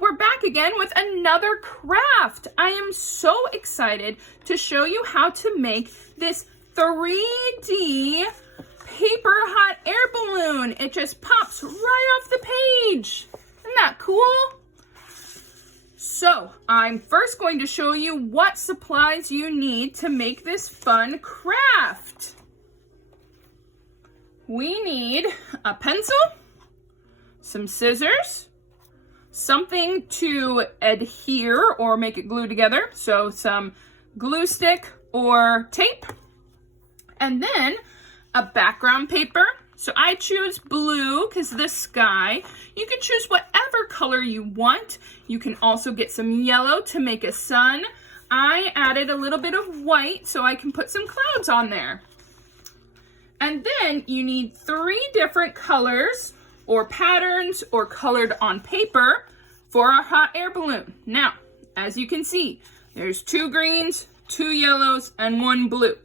we're back again with another craft. I am so excited to show you how to make this 3D paper hot air balloon. It just pops right off the page. Isn't that cool? So I'm first going to show you what supplies you need to make this fun craft. We need a pencil, some scissors, something to adhere or make it glue together, so some glue stick or tape, and then a background paper. So I choose blue because the sky. You can choose whatever color you want. You can also get some yellow to make a sun. I added a little bit of white so I can put some clouds on there. And then you need 3 different colors or patterns or colored on paper for our hot air balloon. Now, as you can see, there's 2 greens, 2 yellows, and 1 blue.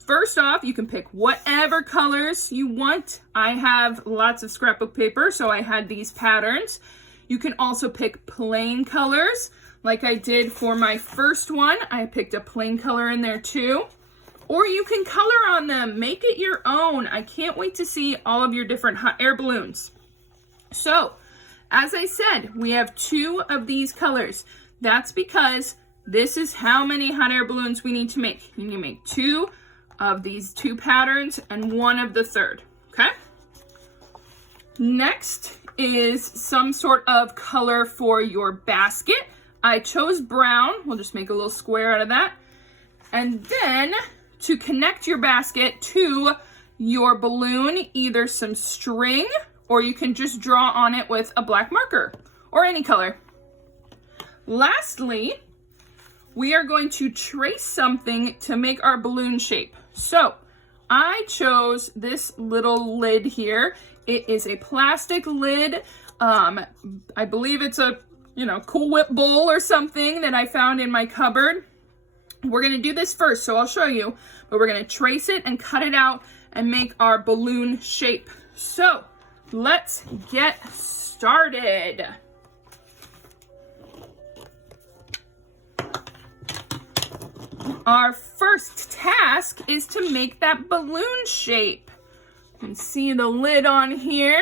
First off, you can pick whatever colors you want. I have lots of scrapbook paper, so I had these patterns. You can also pick plain colors, like I did for my first one. I picked a plain color in there too. Or you can color on them, make it your own. I can't wait to see all of your different hot air balloons. So, as I said, we have 2 of these colors. That's because this is how many hot air balloons we need to make. You need to make 2 of these 2 patterns and 1 of the third, okay? Next is some sort of color for your basket. I chose brown. We'll just make a little square out of that. And then to connect your basket to your balloon, either some string or you can just draw on it with a black marker or any color. Lastly, we are going to trace something to make our balloon shape. So I chose this little lid here. It is a plastic lid. I believe it's a, Cool Whip bowl or something that I found in my cupboard. We're gonna do this first, so I'll show you, but we're gonna trace it and cut it out and make our balloon shape. So let's get started. Our first task is to make that balloon shape. You can see the lid on here.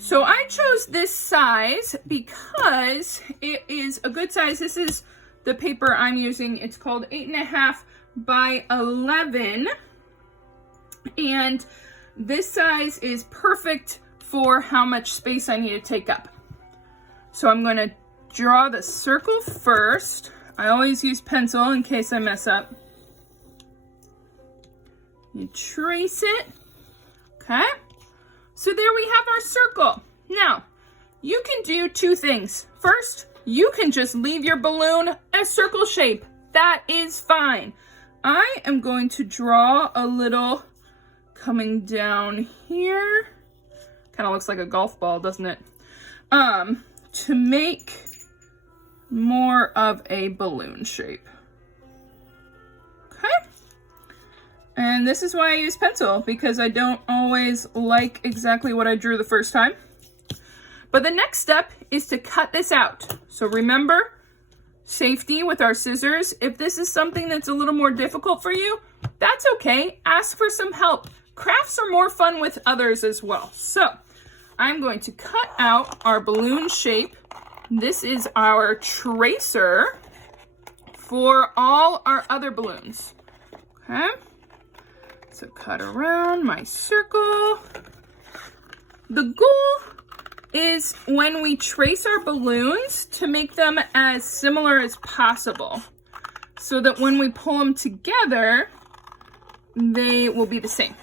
So I chose this size because it is a good size. This is the paper I'm using. It's called 8.5 by 11. And this size is perfect for how much space I need to take up. So I'm going to draw the circle first. I always use pencil in case I mess up. You trace it. Okay. So there we have our circle. Now, you can do 2 things. First, you can just leave your balloon a circle shape. That is fine. I am going to draw a little coming down here. Kind of looks like a golf ball, doesn't it? To make more of a balloon shape. Okay. And this is why I use pencil, because I don't always like exactly what I drew the first time. But the next step is to cut this out. So remember, safety with our scissors. If this is something that's a little more difficult for you, that's okay. Ask for some help. Crafts are more fun with others as well. So I'm going to cut out our balloon shape. This is our tracer for all our other balloons. Okay. So cut around my circle. The goal is when we trace our balloons to make them as similar as possible so that when we pull them together, they will be the same.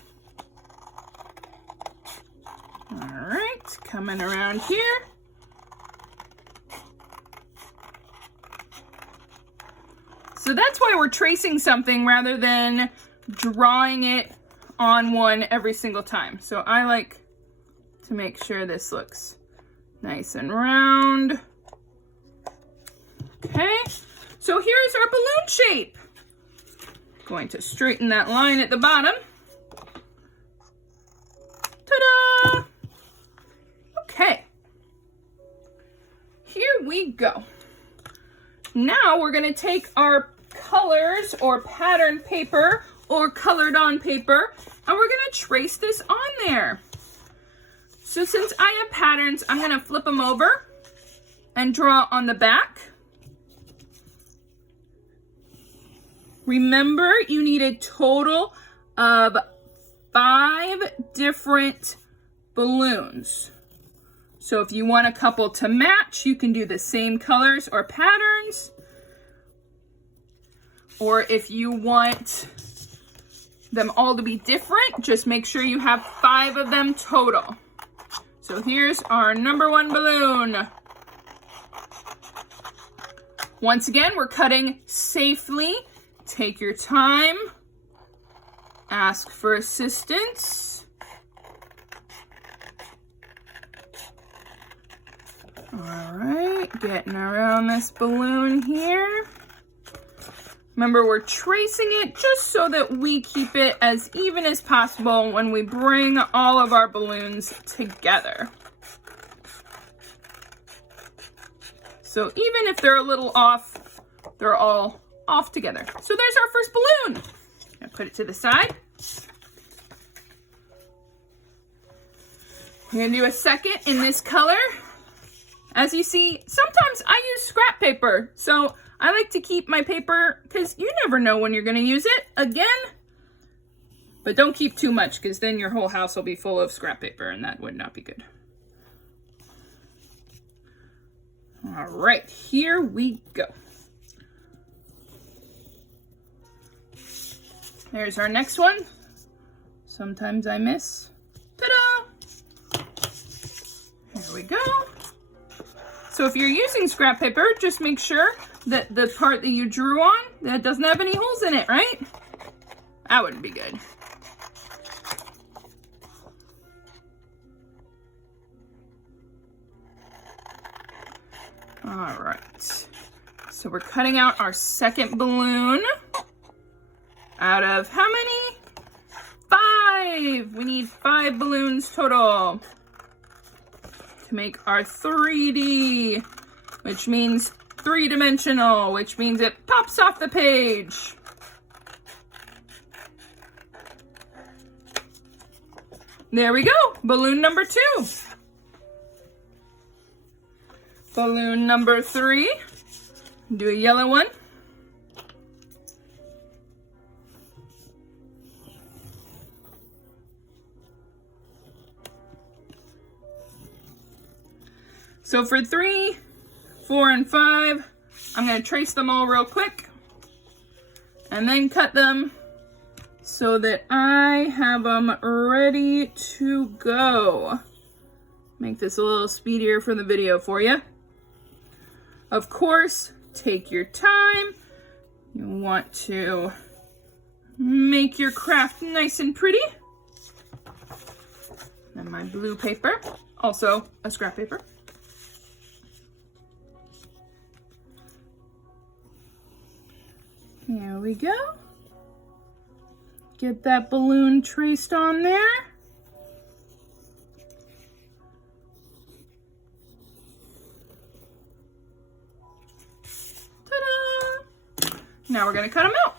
All right, coming around here. So that's why we're tracing something rather than drawing it on one every single time. So I like to make sure this looks nice and round. Okay, so here's our balloon shape. Going to straighten that line at the bottom. Ta-da! Okay. Here we go. Now we're going to take our colors or pattern paper or colored on paper, and we're going to trace this on there. So since I have patterns, I'm going to flip them over and draw on the back. Remember, you need a total of 5 different balloons. So if you want a couple to match, you can do the same colors or patterns. Or if you want them all to be different, just make sure you have 5 of them total. So here's our number 1 balloon. Once again, we're cutting safely. Take your time. Ask for assistance. All right, getting around this balloon here. Remember, we're tracing it just so that we keep it as even as possible when we bring all of our balloons together. So even if they're a little off, they're all off together. So there's our first balloon. Now put it to the side. I'm gonna do a second in this color. As you see, sometimes I use scrap paper. So I like to keep my paper because you never know when you're gonna use it again. But don't keep too much because then your whole house will be full of scrap paper and that would not be good. All right, here we go. There's our next one. Sometimes I miss. Ta-da! There we go. So if you're using scrap paper, just make sure that the part that you drew on, that doesn't have any holes in it, right? That wouldn't be good. All right. So we're cutting out our second balloon. Out of how many? 5. We need 5 balloons total to make our 3D, which means 3-dimensional, which means it pops off the page. There we go. Balloon number 2. Balloon number 3. Do a yellow one. So for 3, 4, and 5, I'm going to trace them all real quick and then cut them so that I have them ready to go. Make this a little speedier for the video for you. Of course, take your time. You want to make your craft nice and pretty. And my blue paper, also a scrap paper. Here we go. Get that balloon traced on there. Ta-da! Now we're going to cut them out.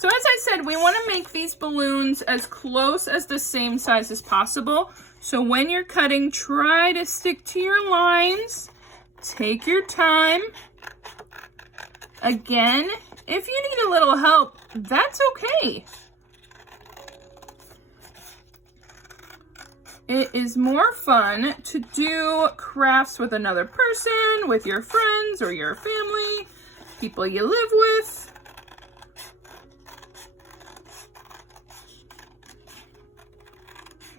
So as I said, we want to make these balloons as close as the same size as possible. So when you're cutting, try to stick to your lines. Take your time. Again, if you need a little help, that's okay. It is more fun to do crafts with another person, with your friends or your family, people you live with.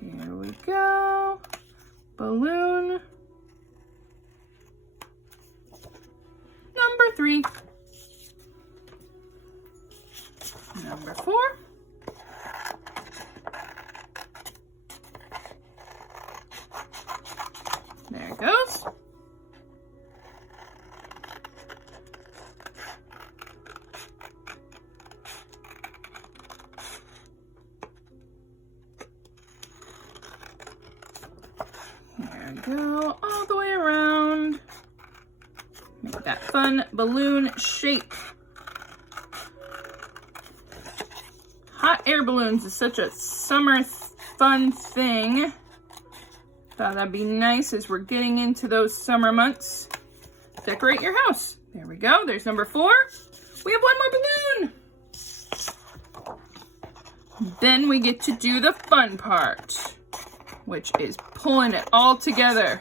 Here we go. Balloon number 3. Number 4. There it goes. fun balloon shape. Hot air balloons is such a summer fun thing. Thought that'd be nice as we're getting into those summer months. Decorate your house. There we go. There's number 4. We have one more balloon. Then we get to do the fun part, which is pulling it all together.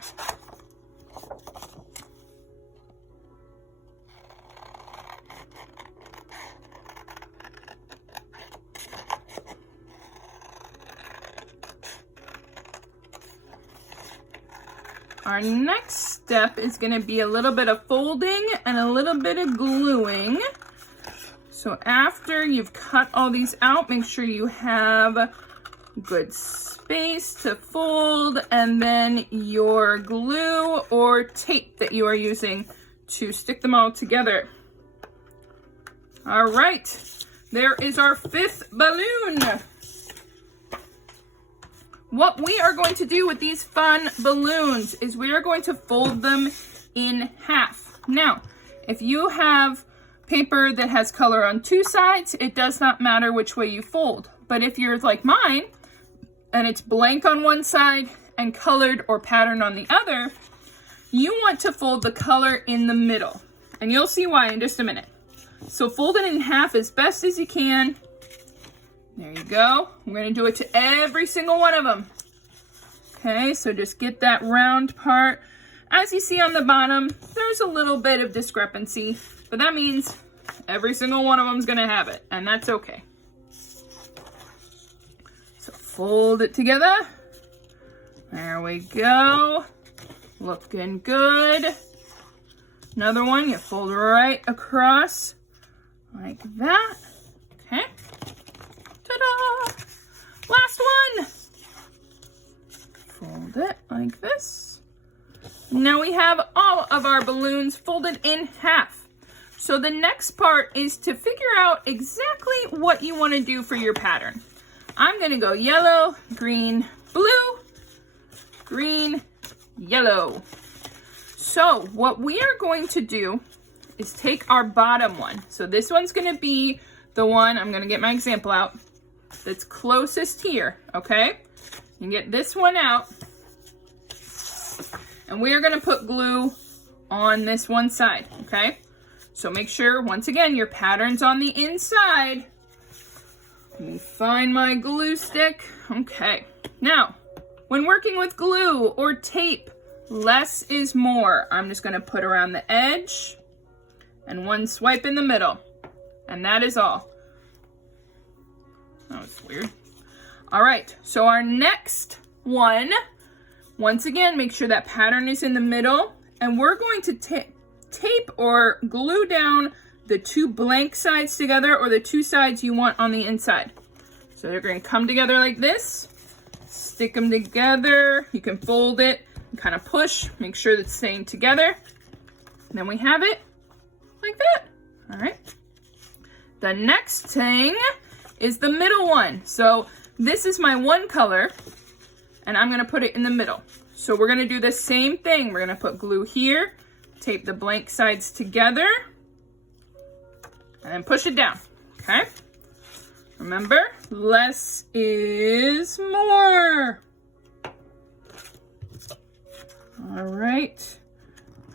Our next step is going to be a little bit of folding and a little bit of gluing. So after you've cut all these out, make sure you have good space to fold, and then your glue or tape that you are using to stick them all together. All right, there is our 5th balloon. What we are going to do with these fun balloons is we are going to fold them in half. Now, if you have paper that has color on 2 sides, it does not matter which way you fold. But if you're like mine, and it's blank on one side and colored or patterned on the other, you want to fold the color in the middle. And you'll see why in just a minute. So fold it in half as best as you can. There you go. We're going to do it to every single one of them. Okay, so just get that round part. As you see on the bottom, there's a little bit of discrepancy, but that means every single one of them is going to have it, and that's okay. So fold it together. There we go. Looking good. Another one, you fold right across like that. Okay. Ta-da! Last one. Fold it like this. Now we have all of our balloons folded in half. So the next part is to figure out exactly what you want to do for your pattern. I'm going to go yellow, green, blue, green, yellow. So what we are going to do is take our bottom one. So this one's going to be the one, I'm going to get my example out, that's closest here, okay? You get this one out, and we are going to put glue on this one side, okay? So make sure, once again, your pattern's on the inside. Let me find my glue stick. Okay, now, when working with glue or tape, less is more. I'm just going to put around the edge and one swipe in the middle, and that is all. That was weird. All right, so our next one, once again, make sure that pattern is in the middle, and we're going to tape or glue down the 2 blank sides together, or the 2 sides you want on the inside. So they're going to come together like this, stick them together. You can fold it and kind of push, make sure that's staying together. And then we have it like that. All right. The next thing is the middle one. So this is my one color, and I'm going to put it in the middle. So we're going to do the same thing. We're going to put glue here, tape the blank sides together, and then push it down, okay? Remember, less is more. All right.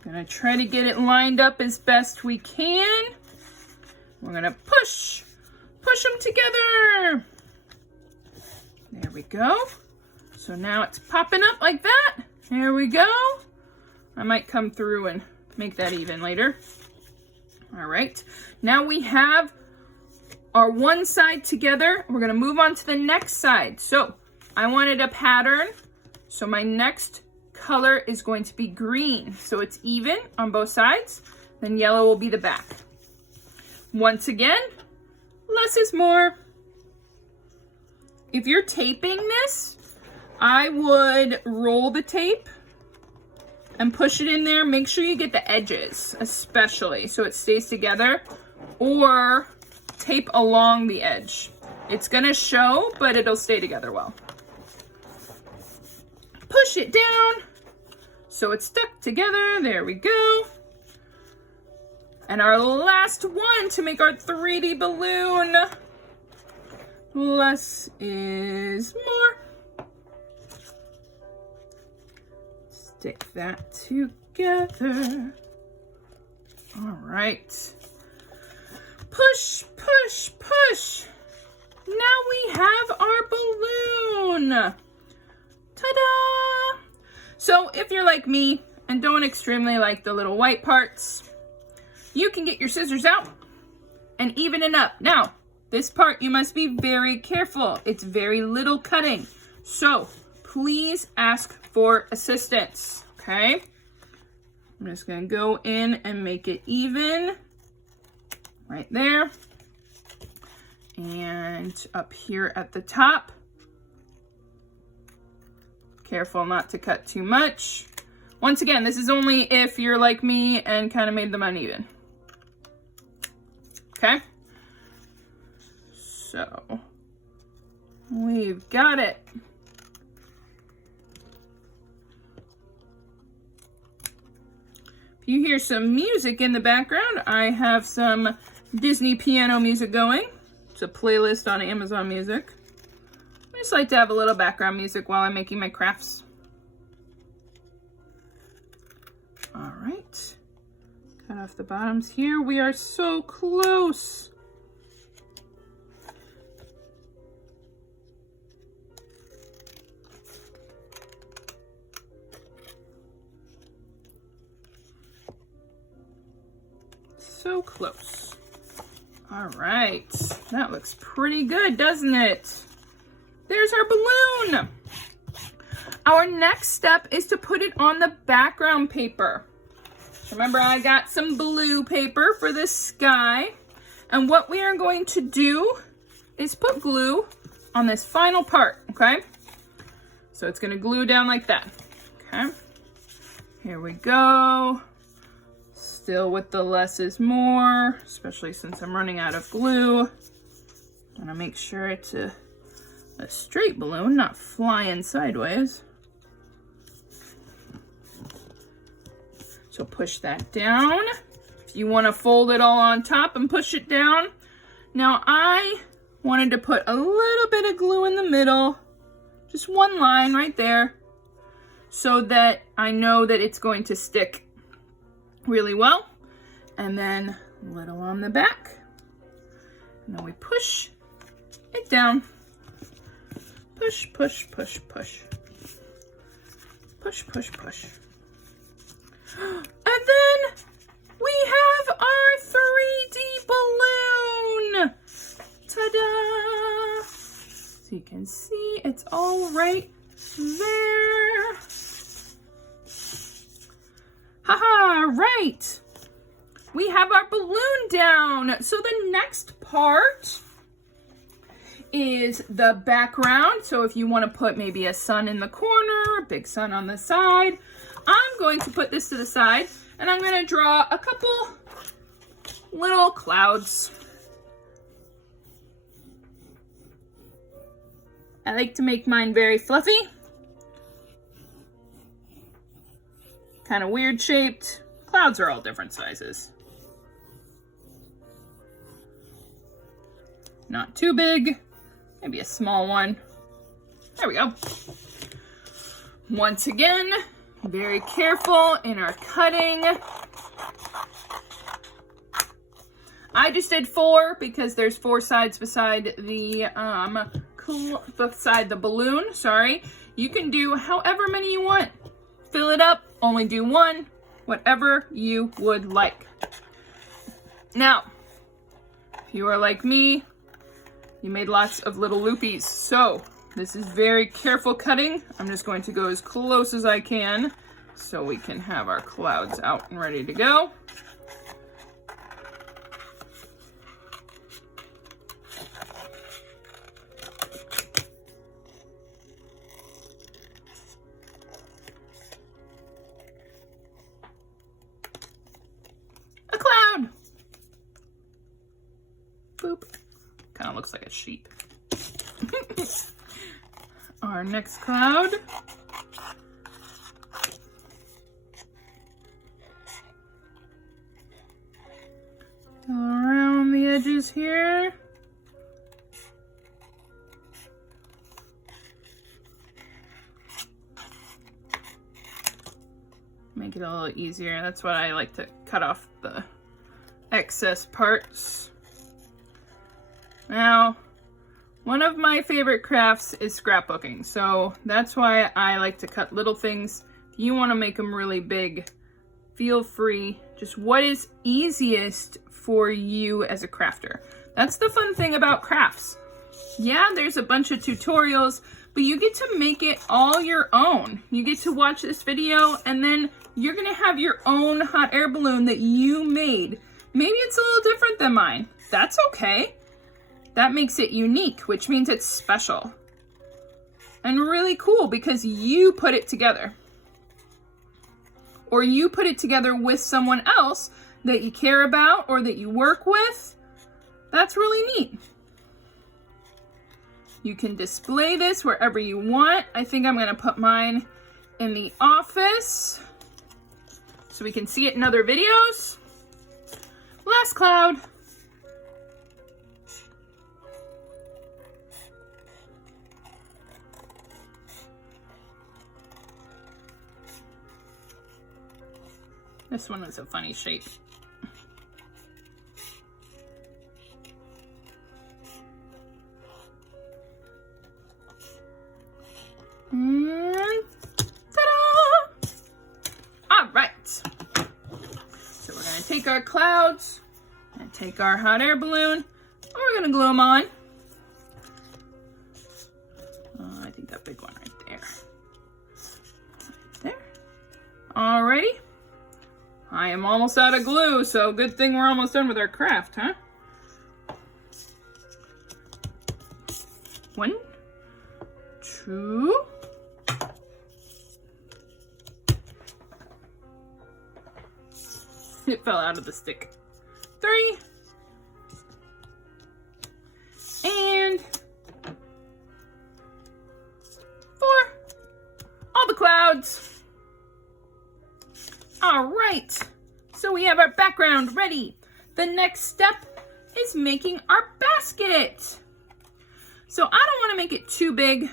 Gonna try to get it lined up as best we can. We're gonna push them together. There we go. So now it's popping up like that. There we go. I might come through and make that even later. All right, now we have our one side together. We're gonna move on to the next side. So I wanted a pattern. So my next color is going to be green. So it's even on both sides. Then yellow will be the back. Once again, less is more. If you're taping this, I would roll the tape and push it in there. Make sure you get the edges, especially, so it stays together, or tape along the edge. It's gonna show, but it'll stay together well. Push it down so it's stuck together. There we go. And our last one to make our 3D balloon. Less is more. Stick that together. All right. Push, push, push. Now we have our balloon. Ta-da! So if you're like me and don't extremely like the little white parts, you can get your scissors out and even it up. Now, this part you must be very careful. It's very little cutting. So please ask for assistance, okay? I'm just gonna go in and make it even right there. And up here at the top. Careful not to cut too much. Once again, this is only if you're like me and kind of made them uneven. Okay? So, we've got it. If you hear some music in the background, I have some Disney piano music going. It's a playlist on Amazon Music. I just like to have a little background music while I'm making my crafts. All right. Cut off the bottoms here. We are so close. So close. All right, that looks pretty good, doesn't it? There's our balloon. Our next step is to put it on the background paper. Remember, I got some blue paper for the sky. And what we are going to do is put glue on this final part, okay? So it's gonna glue down like that, okay? Here we go. Still with the less is more, especially since I'm running out of glue. I want to make sure it's a straight balloon, not flying sideways. So push that down. If you want to fold it all on top and push it down. Now I wanted to put a little bit of glue in the middle, just one line right there, so that I know that it's going to stick really well. And then a little on the back. And then we push it down. Push, push, push, push. Push, push, push. And then we have our 3D balloon. Ta-da! So you can see it's all right there. Haha, right. We have our balloon down. So the next part is the background. So if you want to put maybe a sun in the corner, a big sun on the side, I'm going to put this to the side and I'm going to draw a couple little clouds. I like to make mine very fluffy. Kind of weird shaped. Clouds are all different sizes. Not too big, maybe a small one. There we go. Once again, very careful in our cutting. I just did 4 because there's 4 sides beside the beside the balloon. Sorry. You can do however many you want. Fill it up. Only do 1. Whatever you would like. Now, if you are like me, you made lots of little loopies. So this is very careful cutting. I'm just going to go as close as I can so we can have our clouds out and ready to go. A cloud. Boop. Kind of looks like a sheep. Our next cloud. Go around the edges here. Make it a little easier. That's why I like to cut off the excess parts. Now, one of my favorite crafts is scrapbooking, so that's why I like to cut little things. If you want to make them really big, feel free. Just what is easiest for you as a crafter. That's the fun thing about crafts. Yeah, there's a bunch of tutorials, but you get to make it all your own. You get to watch this video and then you're gonna have your own hot air balloon that you made. Maybe it's a little different than mine. That's okay. That makes it unique, which means it's special. And really cool because you put it together. Or you put it together with someone else that you care about or that you work with. That's really neat. You can display this wherever you want. I think I'm gonna put mine in the office so we can see it in other videos. Last cloud. This one is a funny shape. And ta-da! All right. So we're gonna take our clouds and take our hot air balloon and we're gonna glue them on. I think that big one right there. Right there. Alrighty. I am almost out of glue, so good thing we're almost done with our craft, huh? 1, 2. It fell out of the stick. 3. And 4. All the clouds. All right, so we have our background ready. The next step is making our basket. So I don't want to make it too big.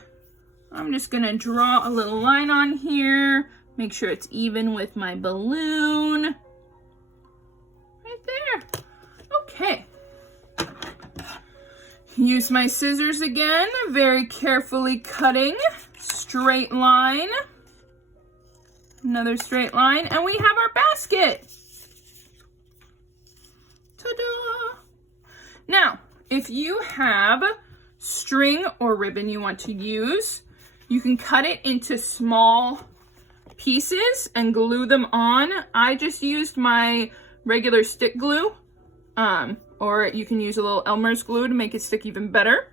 I'm just gonna draw a little line on here, make sure it's even with my balloon. Right there. Okay. Use my scissors again, very carefully cutting, straight line. Another straight line, and we have our basket. Ta-da! Now, if you have string or ribbon you want to use, you can cut it into small pieces and glue them on. I just used my regular stick glue, or you can use a little Elmer's glue to make it stick even better.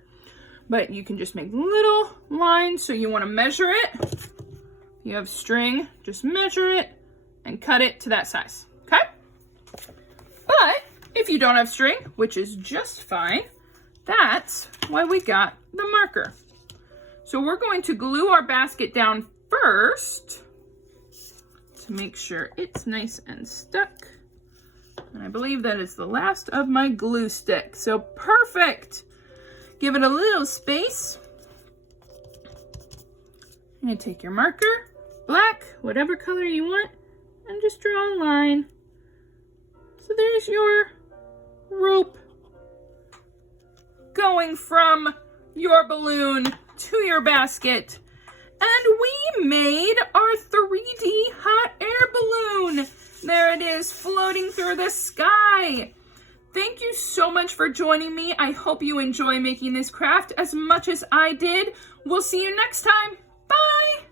But you can just make little lines, so you want to measure it. You have string, just measure it and cut it to that size, okay? But if you don't have string, which is just fine, that's why we got the marker. So we're going to glue our basket down first to make sure it's nice and stuck. And I believe that is the last of my glue stick. So perfect. Give it a little space. You're gonna take your marker, black, whatever color you want, and just draw a line. So there's your rope going from your balloon to your basket. And we made our 3D hot air balloon. There it is, floating through the sky. Thank you so much for joining me. I hope you enjoy making this craft as much as I did. We'll see you next time. Bye!